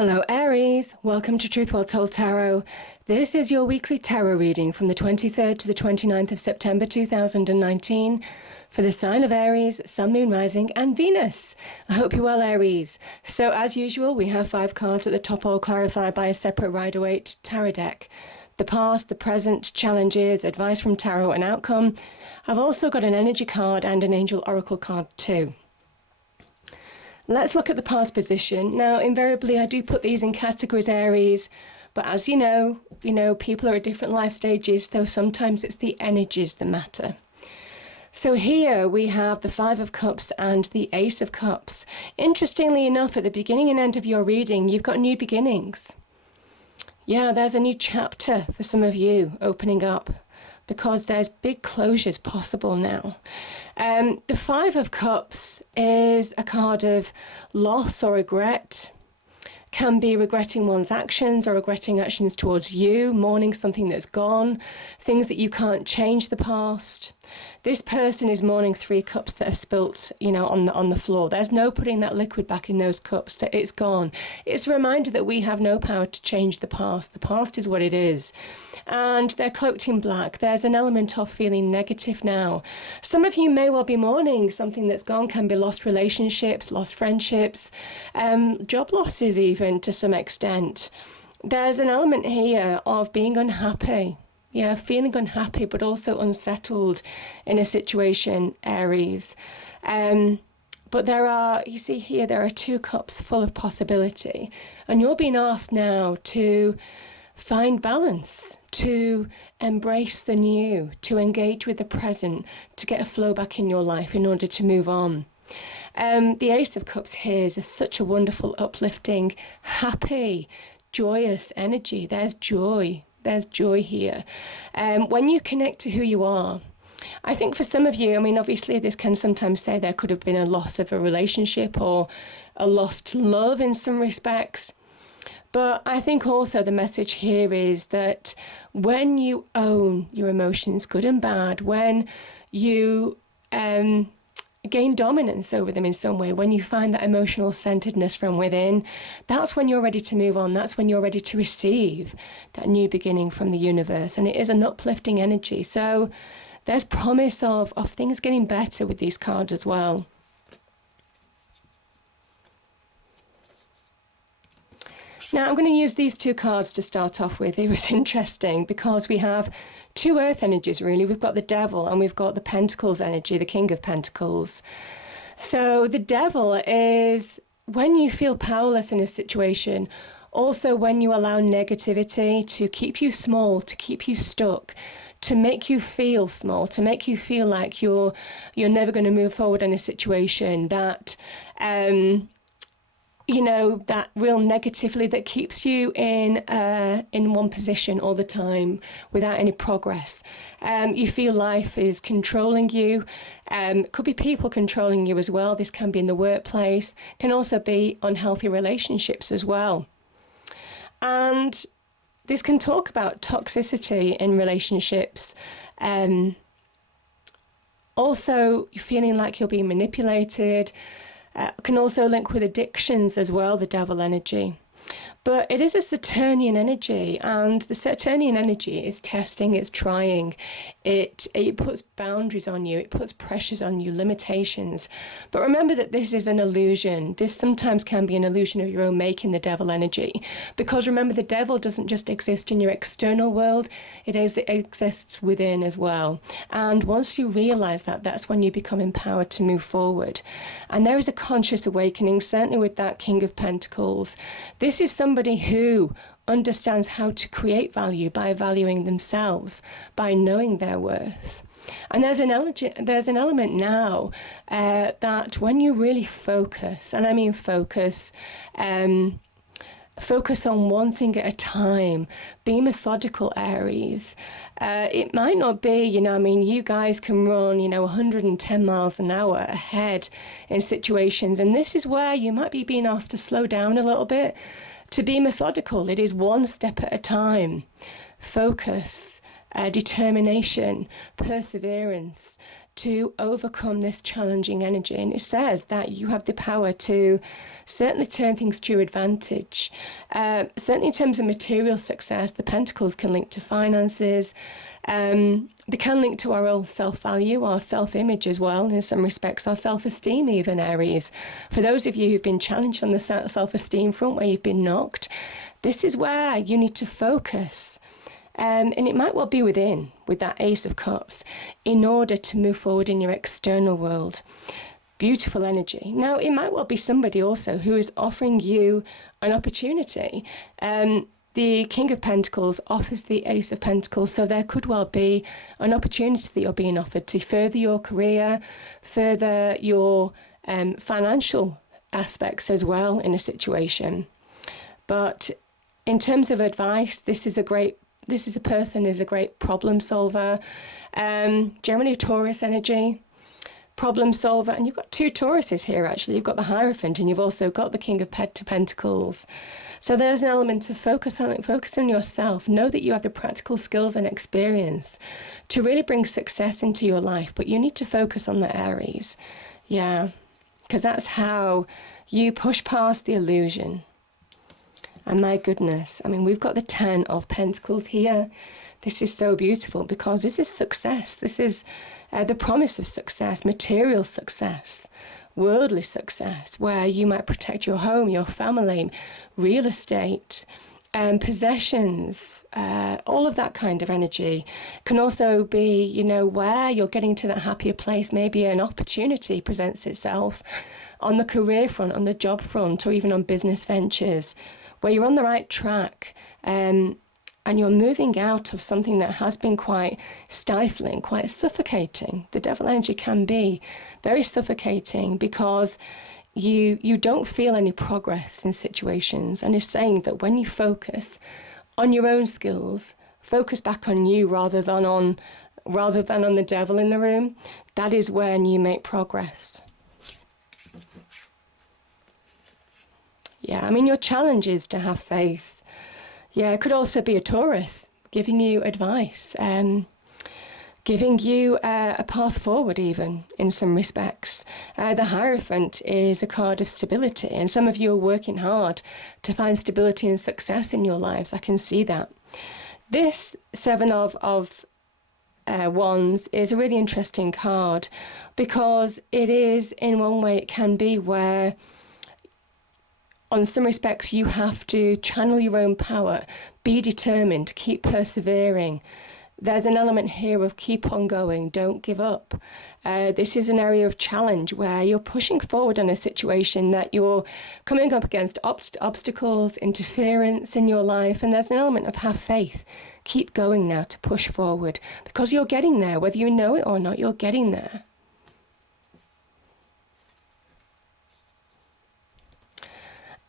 Hello Aries, welcome to Truth Well Told Tarot. This is your weekly tarot reading from the 23rd to the 29th of September 2019 for the sign of Aries, Sun, Moon, Rising and Venus. I hope you're well, Aries. So as usual, we have 5 cards at the top, all clarified by a separate Rider-Waite tarot deck. The past, the present, challenges, advice from tarot and outcome. I've also got an energy card and an angel oracle card too. Let's look at the past position. Now, invariably, I do put these in categories, Aries, but as you know, people are at different life stages, so sometimes it's the energies that matter. So here we have the 5 of Cups and the Ace of Cups. Interestingly enough, at the beginning and end of your reading, you've got new beginnings. Yeah, there's a new chapter for some of you opening up, because there's big closures possible now. The 5 of Cups is a card of loss or regret. Can be regretting one's actions or regretting actions towards you, mourning something that's gone, things that you can't change the past. This person is mourning 3 cups that are spilt, on the floor. There's no putting that liquid back in those cups, that it's gone. It's a reminder that we have no power to change the past. The past is what it is. And they're cloaked in black. There's an element of feeling negative now. Some of you may well be mourning something that's gone. Can be lost relationships, lost friendships, job losses even to some extent. There's an element here of being unhappy. Yeah, feeling unhappy, but also unsettled in a situation, Aries. But there are 2 cups full of possibility. And you're being asked now to find balance, to embrace the new, to engage with the present, to get a flow back in your life in order to move on. The Ace of Cups here is such a wonderful, uplifting, happy, joyous energy. There's joy. There's joy here. When you connect to who you are, I think for some of you, obviously this can sometimes say there could have been a loss of a relationship or a lost love in some respects. But I think also the message here is that when you own your emotions, good and bad, when you gain dominance over them in some way, when you find that emotional centeredness from within, that's when you're ready to move on. That's when you're ready to receive that new beginning from the universe. And it is an uplifting energy. So there's promise of things getting better with these cards as well. Now, I'm going to use these 2 cards to start off with. It was interesting because we have 2 earth energies, really. We've got the Devil and we've got the Pentacles energy, the King of Pentacles. So the Devil is when you feel powerless in a situation, also when you allow negativity to keep you small, to keep you stuck, to make you feel small, to make you feel like you're never going to move forward in a situation, that that real negatively that keeps you in one position all the time without any progress. You feel life is controlling you. Could be people controlling you as well. This can be in the workplace, can also be unhealthy relationships as well. And this can talk about toxicity in relationships. Also, you're feeling like you're being manipulated. Can also link with addictions as well, the Devil energy. But it is a Saturnian energy, and the Saturnian energy is testing, it's trying. It puts boundaries on you, it puts pressures on you, limitations. But remember that this is an illusion. This sometimes can be an illusion of your own making, the Devil energy. Because remember, the Devil doesn't just exist in your external world, it exists within as well. And once you realize that, that's when you become empowered to move forward. And there is a conscious awakening, certainly with that King of Pentacles. This is somebody who understands how to create value by valuing themselves, by knowing their worth. And there's an element now that when you really focus, and I mean focus on one thing at a time, be methodical, Aries. It might not be, you guys can run, 110 miles an hour ahead in situations. And this is where you might be being asked to slow down a little bit, to be methodical. It is one step at a time. Focus, determination, perseverance, to overcome this challenging energy. And it says that you have the power to certainly turn things to your advantage. Certainly in terms of material success, the Pentacles can link to finances. They can link to our own self-value, our self-image as well, in some respects, our self-esteem even, Aries. For those of you who've been challenged on the self-esteem front, where you've been knocked, this is where you need to focus. And it might well be within, with that Ace of Cups, in order to move forward in your external world. Beautiful energy. Now, it might well be somebody also who is offering you an opportunity. The King of Pentacles offers the Ace of Pentacles, so there could well be an opportunity that you're being offered to further your career, further your financial aspects as well in a situation. But in terms of advice, this is a person who's a great problem solver, generally a Taurus energy, problem solver. And you've got two Tauruses here, actually. You've got the Hierophant and you've also got the King of Pentacles. So there's an element to focus on yourself. Know that you have the practical skills and experience to really bring success into your life, but you need to focus on the Aries. Yeah, because that's how you push past the illusion. And my goodness, I mean, we've got the 10 of Pentacles here. This is so beautiful because this is success. This is the promise of success, material success, worldly success, where you might protect your home, your family, real estate, possessions, all of that kind of energy. Can also be, you know, where you're getting to that happier place. Maybe an opportunity presents itself on the career front, on the job front, or even on business ventures, where you're on the right track, and you're moving out of something that has been quite stifling, quite suffocating. The devil energy can be very suffocating because you don't feel any progress in situations. And it's saying that when you focus on your own skills, focus back on you rather than on the devil in the room, that is when you make progress. Yeah, I mean, your challenge is to have faith. Yeah, it could also be a Taurus giving you advice, giving you a path forward even in some respects. The Hierophant is a card of stability, and some of you are working hard to find stability and success in your lives. I can see that. This Seven of Wands is a really interesting card because it is, in one way, it can be where on some respects, you have to channel your own power, be determined, keep persevering. There's an element here of keep on going, don't give up. This is an area of challenge where you're pushing forward on a situation that you're coming up against obstacles, interference in your life, and there's an element of have faith. Keep going now to push forward because you're getting there, whether you know it or not, you're getting there.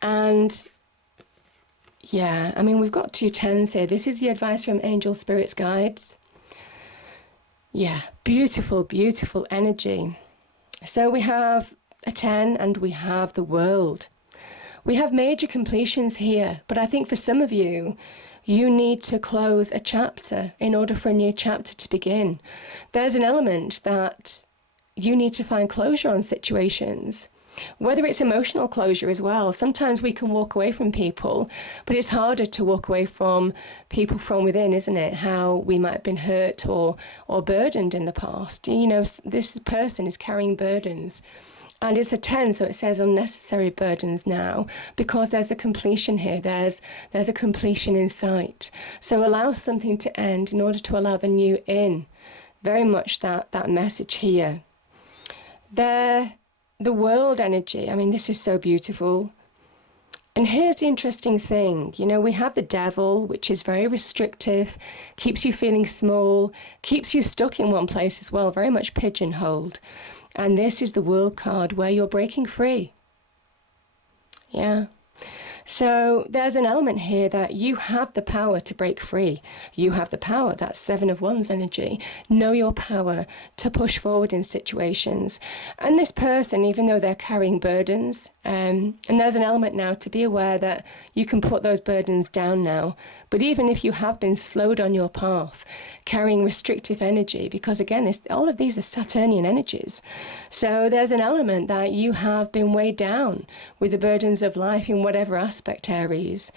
And yeah, I mean, we've got two tens here. This is the advice from angel spirits guides. Yeah, beautiful, beautiful energy. So we have a 10 and we have the World. We have major completions here, but I think for some of you, you need to close a chapter in order for a new chapter to begin. There's an element that you need to find closure on situations. Whether it's emotional closure as well. Sometimes we can walk away from people, but it's harder to walk away from people from within, isn't it? How we might have been hurt or burdened in the past. You know, this person is carrying burdens. And it's a 10, so it says unnecessary burdens now, because there's a completion here. There's a completion in sight. So allow something to end in order to allow the new in. Very much that message here. The World energy, I mean, this is so beautiful. And here's the interesting thing. You know, we have the Devil, which is very restrictive, keeps you feeling small, keeps you stuck in one place as well, very much pigeonholed. And this is the World card where you're breaking free. Yeah. So there's an element here that you have the power to break free. You have the power, that's 7 of Wands energy. Know your power to push forward in situations. And this person, even though they're carrying burdens, And there's an element now to be aware that you can put those burdens down now. But even if you have been slowed on your path, carrying restrictive energy, because again, all of these are Saturnian energies. So there's an element that you have been weighed down with the burdens of life in whatever aspect, Aries.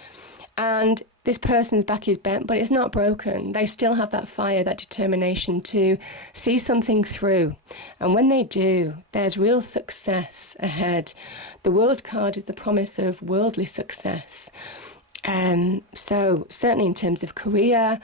And this person's back is bent, but it's not broken. They still have that fire, that determination to see something through. And when they do, there's real success ahead. The World card is the promise of worldly success. So certainly in terms of career,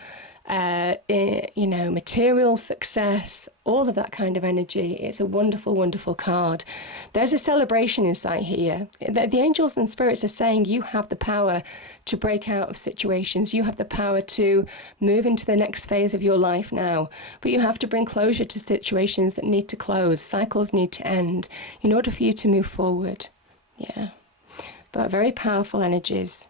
material success, all of that kind of energy. It's a wonderful, wonderful card. There's a celebration inside here. The angels and spirits are saying you have the power to break out of situations. You have the power to move into the next phase of your life now. But you have to bring closure to situations that need to close. Cycles need to end in order for you to move forward. Yeah. But very powerful energies.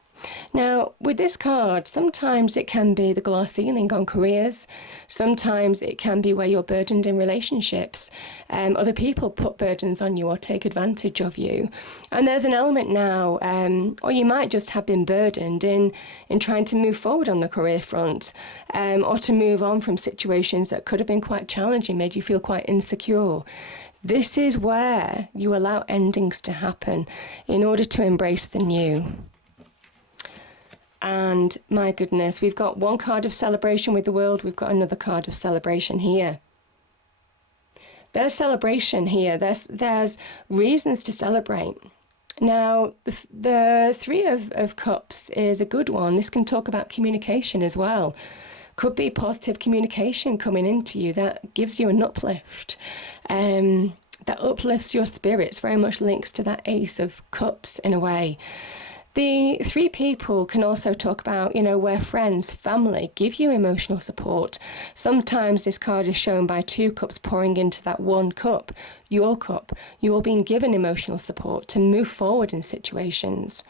Now, with this card, sometimes it can be the glass ceiling on careers. Sometimes it can be where you're burdened in relationships. Other people put burdens on you or take advantage of you. And there's an element now, or you might just have been burdened in trying to move forward on the career front, or to move on from situations that could have been quite challenging, made you feel quite insecure. This is where you allow endings to happen in order to embrace the new. And my goodness, we've got one card of celebration with the world. We've got another card of celebration here. There's celebration here. There's reasons to celebrate. Now, the Three of Cups is a good one. This can talk about communication as well. Could be positive communication coming into you that gives you an uplift. That uplifts your spirits, very much links to that Ace of Cups in a way. The three people can also talk about, where friends, family give you emotional support. Sometimes this card is shown by two cups pouring into that one cup, your cup. You're being given emotional support to move forward in situations.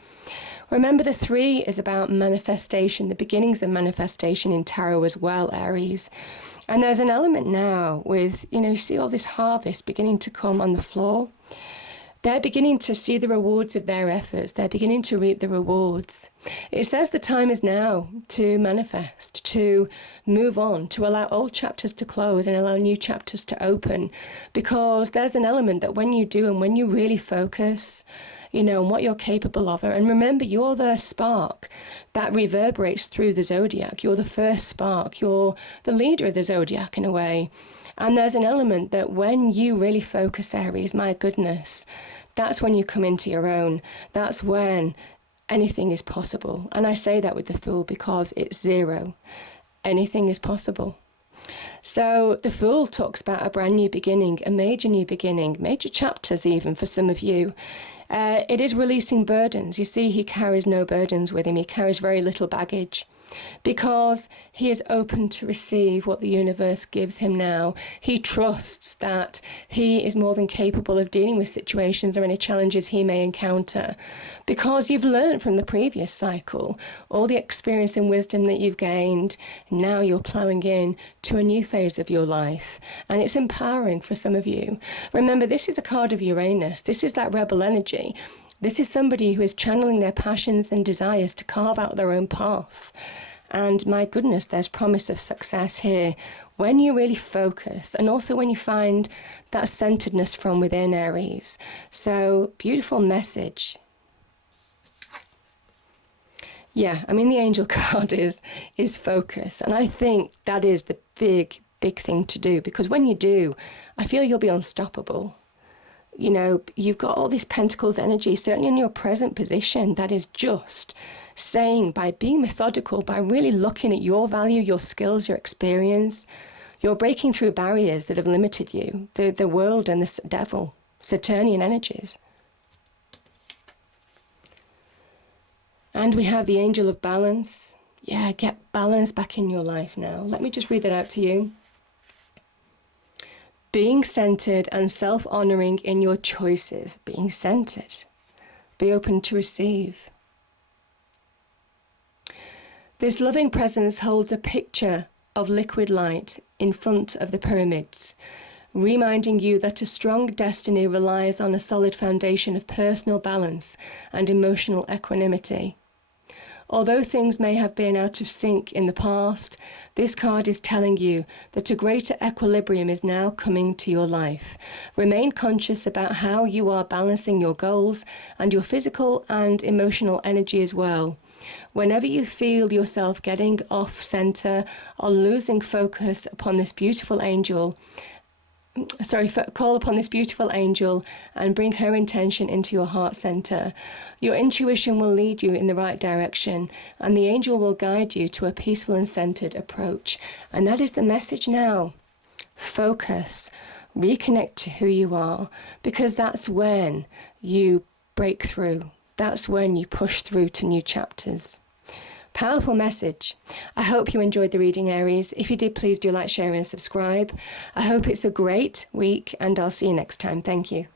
Remember, the three is about manifestation, the beginnings of manifestation in tarot as well, Aries. And there's an element now with, you see all this harvest beginning to come on the floor. They're beginning to see the rewards of their efforts. They're beginning to reap the rewards. It says the time is now to manifest, to move on, to allow old chapters to close and allow new chapters to open. Because there's an element that when you do and when you really focus, on what you're capable of. And remember, you're the spark that reverberates through the zodiac. You're the first spark. You're the leader of the zodiac in a way. And there's an element that when you really focus, Aries, my goodness, that's when you come into your own. That's when anything is possible. And I say that with the Fool because it's zero. Anything is possible. So the Fool talks about a brand new beginning, a major new beginning, major chapters even for some of you. It is releasing burdens. You see, he carries no burdens with him. He carries very little baggage. Because he is open to receive what the universe gives him now. He trusts that he is more than capable of dealing with situations or any challenges he may encounter. Because you've learned from the previous cycle, all the experience and wisdom that you've gained, now you're ploughing in to a new phase of your life. And it's empowering for some of you. Remember, this is a card of Uranus. This is that rebel energy. This is somebody who is channeling their passions and desires to carve out their own path. And my goodness, there's promise of success here when you really focus and also when you find that centeredness from within, Aries. So, beautiful message. Yeah, the angel card is focus. And I think that is the big thing to do. Because when you do, I feel you'll be unstoppable. You've got all this Pentacles energy, certainly in your present position, that is just saying by being methodical, by really looking at your value, your skills, your experience, you're breaking through barriers that have limited you, the world and the devil, Saturnian energies. And we have the Angel of Balance. Yeah, get balance back in your life now. Let me just read that out to you. Being centered and self-honoring in your choices. Being centered. Be open to receive. This loving presence holds a picture of liquid light in front of the pyramids. reminding you that a strong destiny relies on a solid foundation of personal balance and emotional equanimity. Although things may have been out of sync in the past, this card is telling you that a greater equilibrium is now coming to your life. Remain conscious about how you are balancing your goals and your physical and emotional energy as well. Whenever you feel yourself getting off center or losing focus upon this beautiful angel, call upon this beautiful angel and bring her intention into your heart center. Your intuition will lead you in the right direction, and the angel will guide you to a peaceful and centered approach. And that is the message now. Focus, reconnect to who you are, because that's when you break through. That's when you push through to new chapters. Powerful message. I hope you enjoyed the reading, Aries. If you did, please do like, share and subscribe. I hope it's a great week, and I'll see you next time. Thank you.